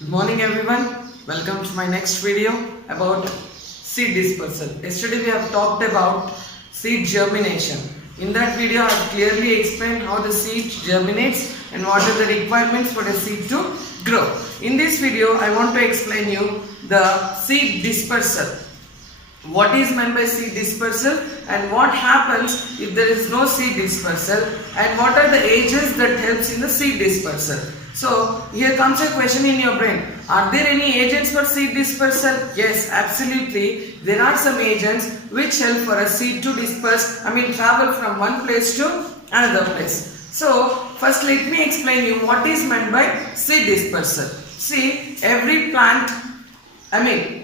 Good morning everyone. Welcome to my next video about seed dispersal. Yesterday we have talked about seed germination. In that video I have clearly explained how the seed germinates and what are the requirements for the seed to grow. In this video I want to explain you the seed dispersal. What is meant by seed dispersal and what happens if there is no seed dispersal, and what are the agents that helps in the seed dispersal. So here comes a question in your brain. Are there any agents for seed dispersal? Yes, absolutely. There are some agents which help for a seed to disperse, travel from one place to another place. So first let me explain you what is meant by seed dispersal. See, every plant,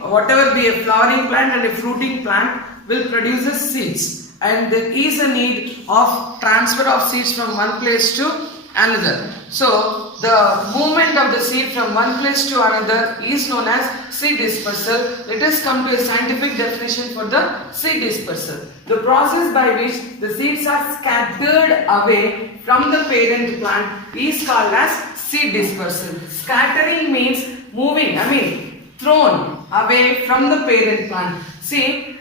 whatever be a flowering plant and a fruiting plant will produce seeds, and there is a need of transfer of seeds from one place to another. So the movement of the seed from one place to another is known as seed dispersal. Let us come to a scientific definition for the seed dispersal. The process by which the seeds are scattered away from the parent plant is called as seed dispersal. Scattering means moving, thrown away from the parent plant. See,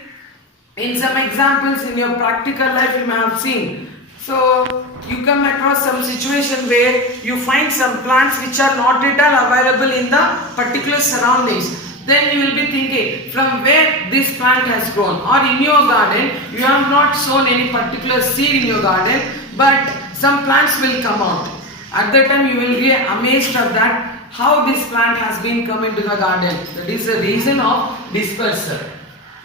in some examples in your practical life you may have seen. So you come across some situation where you find some plants which are not at all available in the particular surroundings. Then you will be thinking from where this plant has grown, or in your garden you have not sown any particular seed in your garden, but some plants will come out. At that time you will be amazed at that how this plant has been come into the garden. That is the reason of dispersal.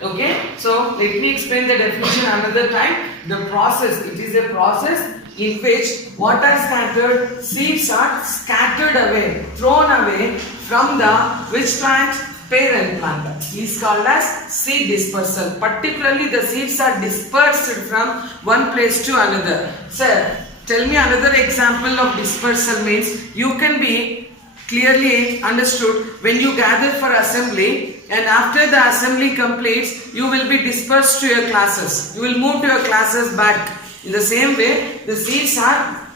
Okay, so let me explain the definition another time. The process, it is a process in which what are scattered, seeds are scattered away, thrown away from the which plant? Parent plant. Is called as seed dispersal. Particularly the seeds are dispersed from one place to another. Sir, tell me another example of dispersal. Means you can be clearly understood when you gather for assembly, and after the assembly completes you will be dispersed to your classes. You will move to your classes back. In the same way the seeds are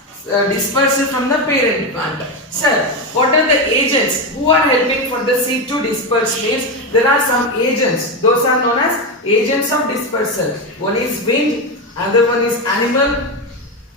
dispersed from the parent plant. Sir, what are the agents who are helping for the seed to disperse? Means there are some agents. Those are known as agents of dispersal. One is wind, another one is animal.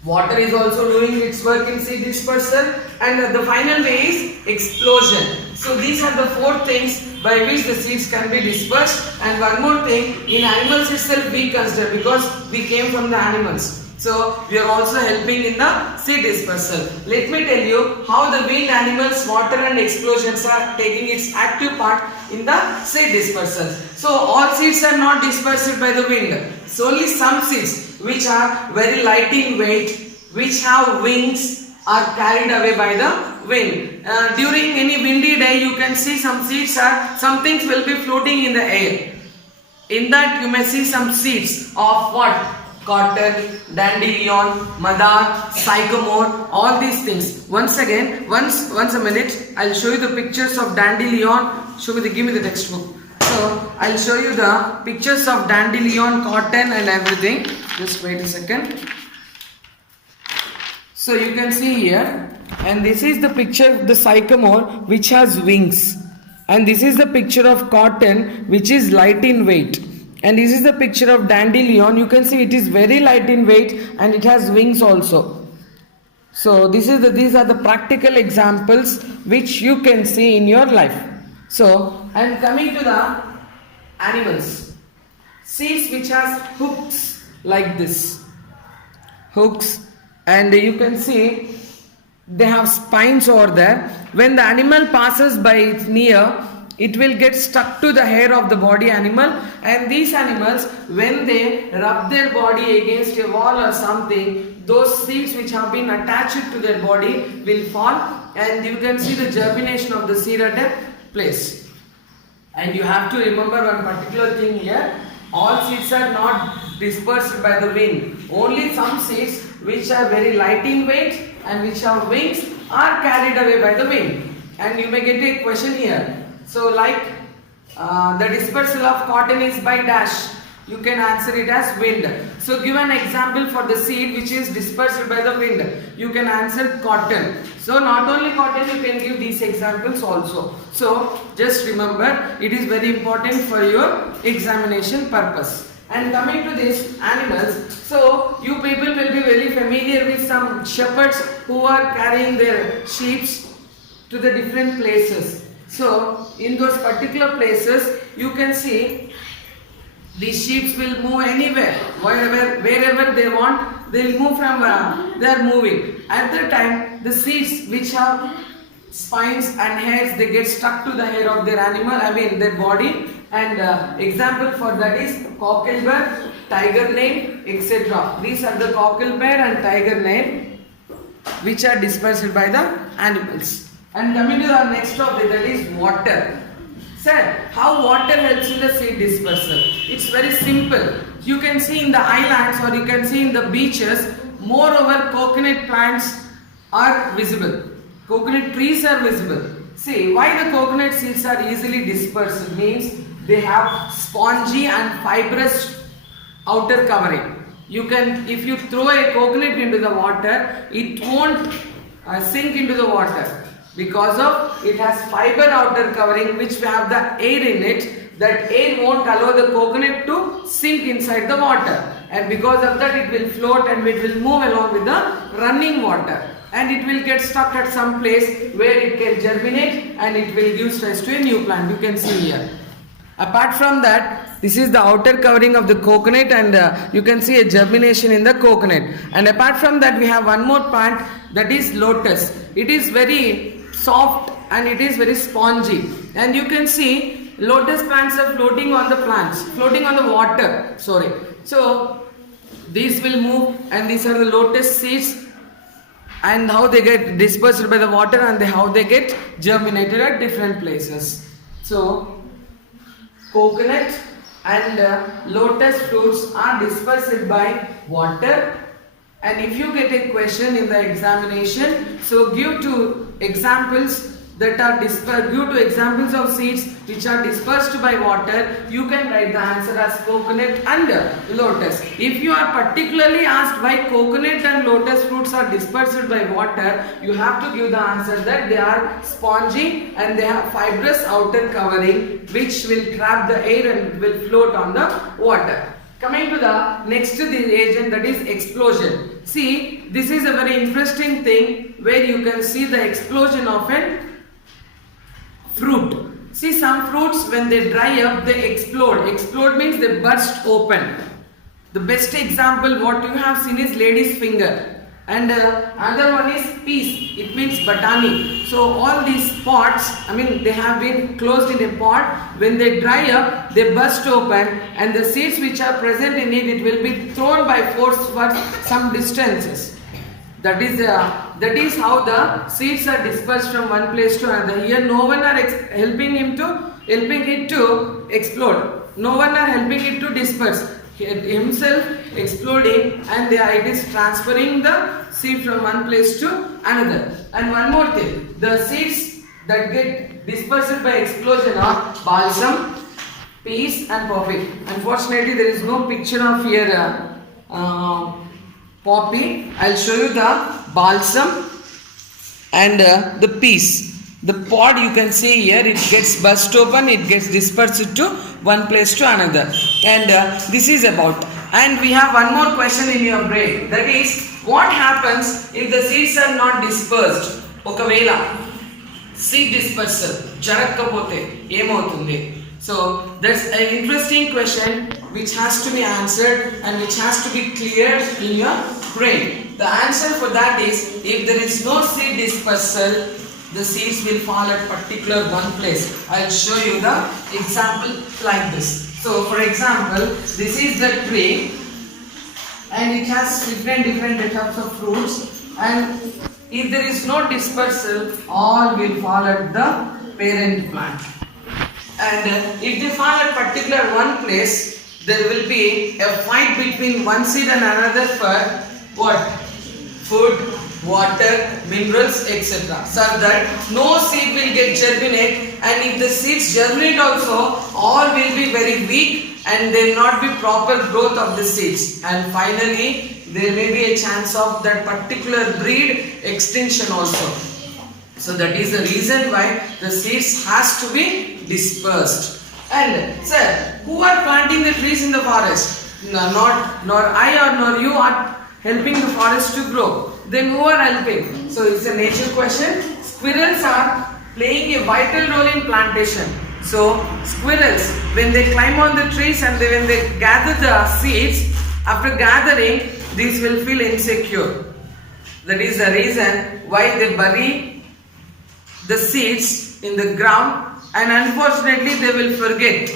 Water is also doing its work in seed dispersal, and the final way is explosion. So these are the four things by which the seeds can be dispersed. And one more thing, in animals itself we consider, because we came from the animals. So we are also helping in the seed dispersal. Let me tell you how the wind, animals, water and explosions are taking its active part in the seed dispersal. So all seeds are not dispersed by the wind. So only some seeds which are very light in weight, which have wings, are carried away by the wind. During any windy day you can see some things will be floating in the air. In that you may see some seeds of what? Cotton, dandelion, madar, sycamore, all these things. Once a minute, I'll show you the pictures of dandelion. Give me the textbook. So I'll show you the pictures of dandelion, cotton and everything. Just wait a second. So you can see here, and this is the picture of the sycamore which has wings, and this is the picture of cotton which is light in weight, and this is the picture of dandelion. You can see it is very light in weight and it has wings also. So these are the practical examples which you can see in your life. So I am coming to the animals. Seeds which has hooks like this. Hooks, and you can see they have spines over there. When the animal passes by near, it will get stuck to the hair of the body animal, and these animals, when they rub their body against a wall or something, those seeds which have been attached to their body will fall, and you can see the germination of the seed at a place. And you have to remember one particular thing here. All seeds are not dispersed by the wind. Only some seeds which are very light in weight and which have wings are carried away by the wind. And you may get a question here. So like the dispersal of cotton is by dash. You can answer it as wind. So give an example for the seed which is dispersed by the wind. You can answer cotton. So not only cotton, you can give these examples also. So just remember, it is very important for your examination purpose. And coming to these animals, so you people will be very familiar with some shepherds who are carrying their sheep to the different places. So in those particular places, you can see these sheep will move anywhere, wherever they want, they will move from they are moving. At the time, the seeds which have spines and hairs, they get stuck to the hair of their animal, their body. And example for that is cocklebur, tiger nail, etc. These are the cocklebur and tiger nail which are dispersed by the animals. And coming to the next topic, that is water. Sir, how water helps in the seed dispersal? It's very simple. You can see in the islands or you can see in the beaches, moreover coconut plants are visible. Coconut trees are visible. See, why the coconut seeds are easily dispersed means they have spongy and fibrous outer covering. You can, if you throw a coconut into the water, it won't sink into the water because of it has fiber outer covering which have the air in it. That air won't allow the coconut to sink inside the water, and because of that it will float and it will move along with the running water, and it will get stuck at some place where it can germinate and it will give rise to a new plant. You can see here. Apart from that, this is the outer covering of the coconut, and you can see a germination in the coconut. And apart from that, we have one more plant, that is lotus. It is very soft and it is very spongy, and you can see lotus plants are floating on the water. So these will move, and these are the lotus seeds, and how they get dispersed by the water and how they get germinated at different places. So coconut and lotus fruits are dispersed by water. And if you get a question in the examination, so give two examples that are give two examples of seeds which are dispersed by water. You can write the answer as coconut and lotus. If you are particularly asked why coconut and lotus fruits are dispersed by water, you have to give the answer that they are spongy and they have fibrous outer covering which will trap the air and will float on the water. Coming to the next agent, that is explosion. See, this is a very interesting thing where you can see the explosion of a fruit. See, some fruits when they dry up, they explode. Explode means they burst open. The best example what you have seen is lady's finger. And another one is peas, it means batani. So all these pods, they have been closed in a pod. When they dry up, they burst open, and the seeds which are present in it, it will be thrown by force for some distances. That is how the seeds are dispersed from one place to another. Here no one are helping it to explode. No one are helping it to disperse. Himself exploding, and it is transferring the seed from one place to another. And one more thing, the seeds that get dispersed by explosion are balsam, peas and poppy. Unfortunately, there is no picture of here poppy. I'll show you the balsam and the peas. The pod you can see here, it gets burst open, it gets dispersed to one place to another. And this is about. And we have one more question in your brain. That is, what happens if the seeds are not dispersed? Okavela, seed dispersal, jarakkapote, emautundi. So that's an interesting question which has to be answered and which has to be cleared in your brain. The answer for that is, if there is no seed dispersal, the seeds will fall at particular one place. I will show you the example like this. So for example, this is the tree and it has different types of fruits, and if there is no dispersal, all will fall at the parent plant. And if they fall at particular one place, there will be a fight between one seed and another for what? Food, water, minerals, etc. So that no seed will get germinate, and if the seeds germinate also, all will be very weak and there will not be proper growth of the seeds, and finally there may be a chance of that particular breed extinction also. So that is the reason why the seeds has to be dispersed. And sir, who are planting the trees in the forest? Nor I or nor you are helping the forest to grow. Then who are helping? So it's a nature question. Squirrels are playing a vital role in plantation. So squirrels, when they climb on the trees and when they gather the seeds, after gathering, these will feel insecure. That is the reason why they bury the seeds in the ground, and unfortunately they will forget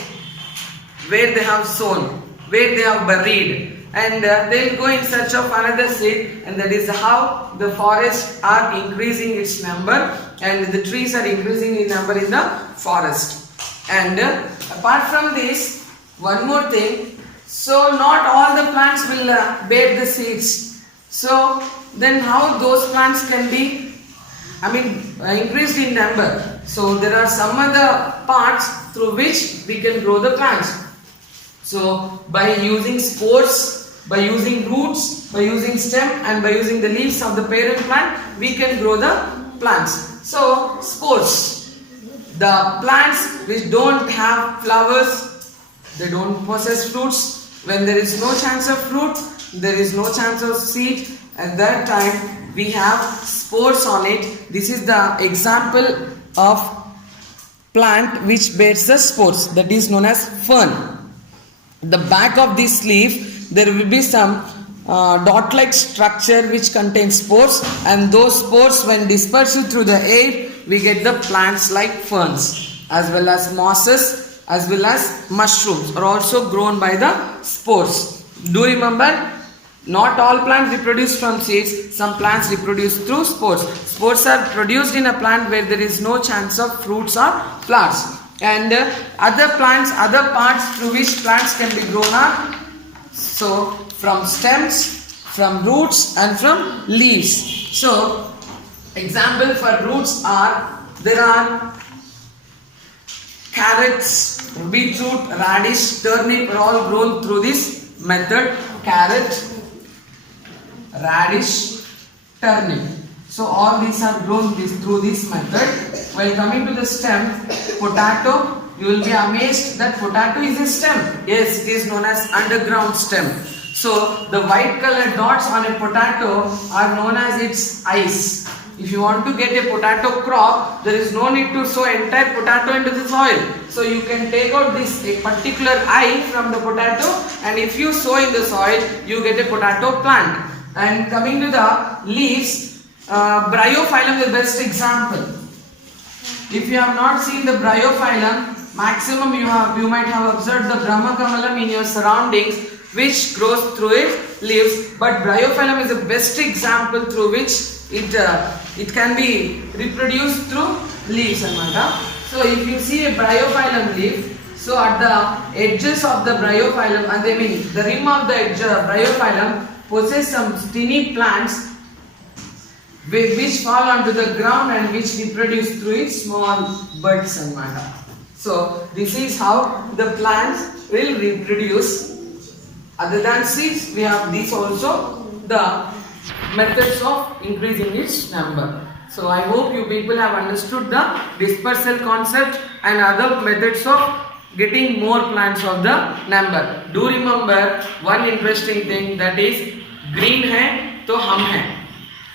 where they have sown, where they have buried, and they will go in search of another seed, and that is how the forests are increasing its number and the trees are increasing in number in the forest. And apart from this, one more thing, so not all the plants will bear the seeds. So then how those plants can be increased in number? So there are some other parts through which we can grow the plants. So by using spores, by using roots, by using stem, and by using the leaves of the parent plant, we can grow the plants. So spores, the plants which don't have flowers, they don't possess fruits. When there is no chance of fruit, there is no chance of seed. At that time we have spores on it. This is the example of plant which bears the spores, that is known as fern. The back of this leaf there will be some dot-like structure which contains spores, and those spores when dispersed through the air we get the plants like ferns, as well as mosses, as well as mushrooms are also grown by the spores. Do remember, not all plants reproduce from seeds, some plants reproduce through spores. Spores are produced in a plant where there is no chance of fruits or flowers. And other plants, other parts through which plants can be grown are, so from stems, from roots, and from leaves. So example for roots are, there are carrots, beetroot, radish, turnip are all grown through this method. Carrot, radish, turnip. So all these are grown through this method. While coming to the stem, potato, you will be amazed that potato is a stem. Yes, it is known as underground stem. So the white colored dots on a potato are known as its eyes. If you want to get a potato crop, there is no need to sow entire potato into the soil. So you can take out this a particular eye from the potato, and if you sow in the soil, you get a potato plant. And coming to the leaves, bryophyllum is the best example. If you have not seen the bryophyllum, maximum you might have observed the Brahmakamalam in your surroundings, which grows through its leaves. But bryophyllum is the best example through which it can be reproduced through leaves. So if you see a bryophyllum leaf, so at the edges of the bryophyllum, and the rim of the edge bryophyllum possess some tiny plants which fall onto the ground and which reproduce through its small buds. So this is how the plants will reproduce. Other than seeds, we have these also, the methods of increasing its number. So I hope you people have understood the dispersal concept and other methods of getting more plants of the number. Do remember one interesting thing, that is green hai to hum hai.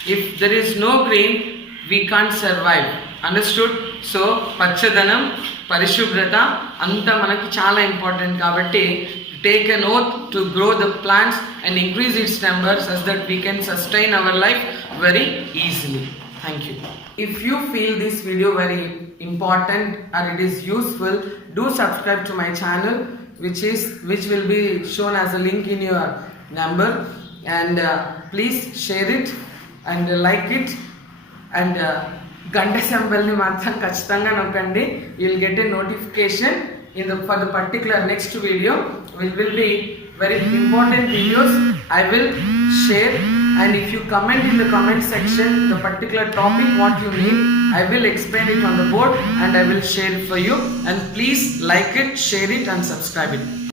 If there is no green, we can't survive. Understood? So pachadanam, parishubhrata anta manaki chala important kabatti take an oath to grow the plants and increase its number such that we can sustain our life very easily. Thank you. If you feel this video very important or it is useful, do subscribe to my channel, which will be shown as a link in your number, and please share it and like it, and ganta symbol ni matram kachithanga nokkandi. You will get a notification for the particular next video. Will be very important videos I will share, and if you comment in the comment section the particular topic what you need, I will explain it on the board and I will share it for you. And please like it, share it and subscribe it.